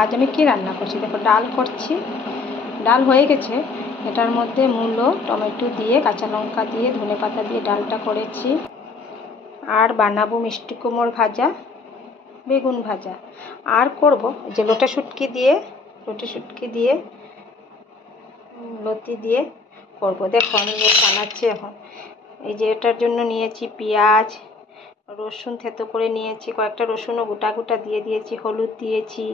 আজ আমি কি রান্না করছি দেখো, ডাল করছি। ডাল হয়ে গেছে, এটার মধ্যে মূলো, টমেটো দিয়ে, কাঁচা লঙ্কা দিয়ে, ধনেপাতা দিয়ে ডালটা করেছি। আর বানাবো মিষ্টি কুমড় ভাজা, বেগুন ভাজা। আর করব যে লোটে শুটকি দিয়ে লতি দিয়ে করব। দেখো আমি বানাচ্ছি এখন। এই যে এটার জন্য নিয়েছি পেঁয়াজ, রসুন থেতো করে নিয়েছি, কয়েকটা রসুনও গোটা গোটা দিয়ে দিয়েছি, হলুদ দিয়েছি,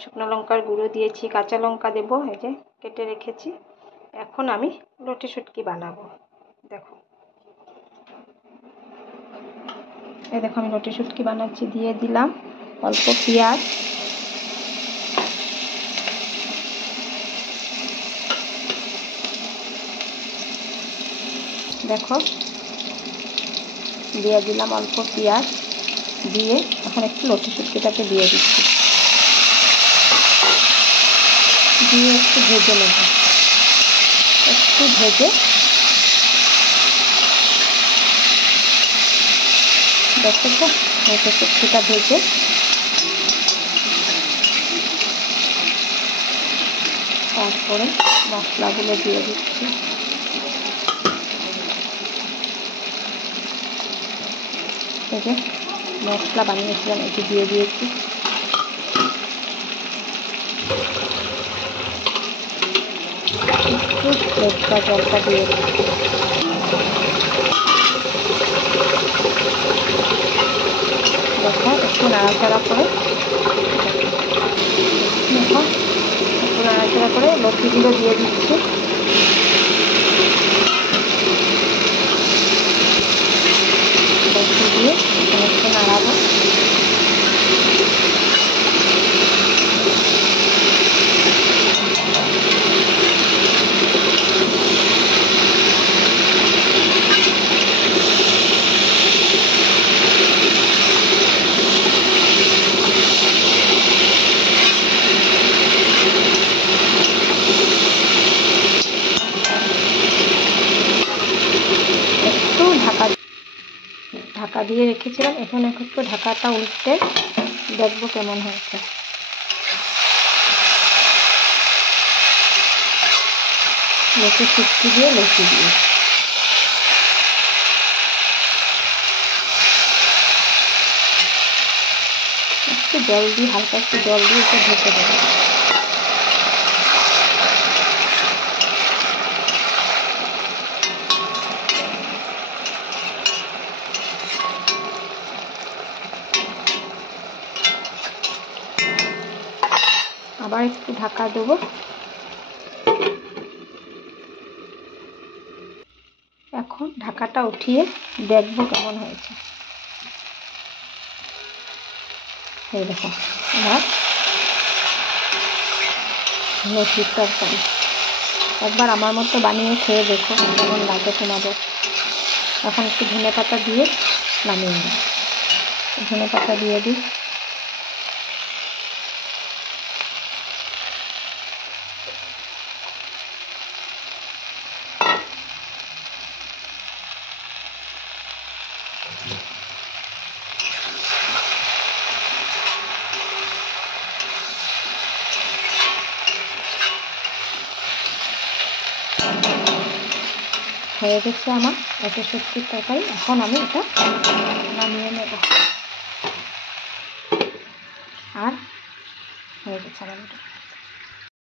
শুকনো লঙ্কার গুঁড়ো দিয়েছি, কাঁচা লঙ্কা দেবো, এই যে কেটে রেখেছি। এখন আমি লোটে শুটকি বানাবো। দেখো এই দেখো আমি লোটে শুটকি বানাচ্ছি। দিয়ে দিলাম অল্প পেঁয়াজ, দেখো দিয়ে দিলাম অল্প পেঁয়াজ, দিয়ে এখন একটু লোটে শুটকিটাকে দিয়ে দিচ্ছি, দিয়ে একটু ভেজে নেব। একটু ভেজে দেখো তো লোটে শুটকিটা ভেজে তারপরে মশলাগুলো দিয়ে দিচ্ছি। এই যে মশলা বানিয়েছিলাম এটি দিয়ে দিয়েছি। একটু লঙ্কা জলটা দিয়ে দিচ্ছি। দেখো একটু নাড়াচাড়া করে লতিগুলো দিয়ে দিচ্ছি। লতি দিয়ে একটু নাড়াবো। ঢাকা দিয়ে রেখেছিলাম, এখন একটু ঢাকাটা উল্টে দেখবো কেমন হয়েছে। লোটে শুটকি দিয়ে লতি দিয়ে একটু জল দিয়ে, হালকা একটু জল দিয়ে এটা ঢেকে দেবো। আবার একটু ঢাকা দেবো। এখন ঢাকাটা উঠিয়ে দেখবো কেমন হয়েছে। এই দেখো আমার লতির তরকারি। একবার আমার মতো বানিয়ে খেয়ে দেখো কেমন লাগে তোমাদের। এখন একটু ধনেপাতা দিয়ে নামিয়ে নেব। ধনেপাতা দিয়ে দিই। হয়ে গেছে আমার লোটে শুটকির তরকারি। এখন আমি এটা নামিয়ে নেব। আর হয়ে গেছে আমার এটা।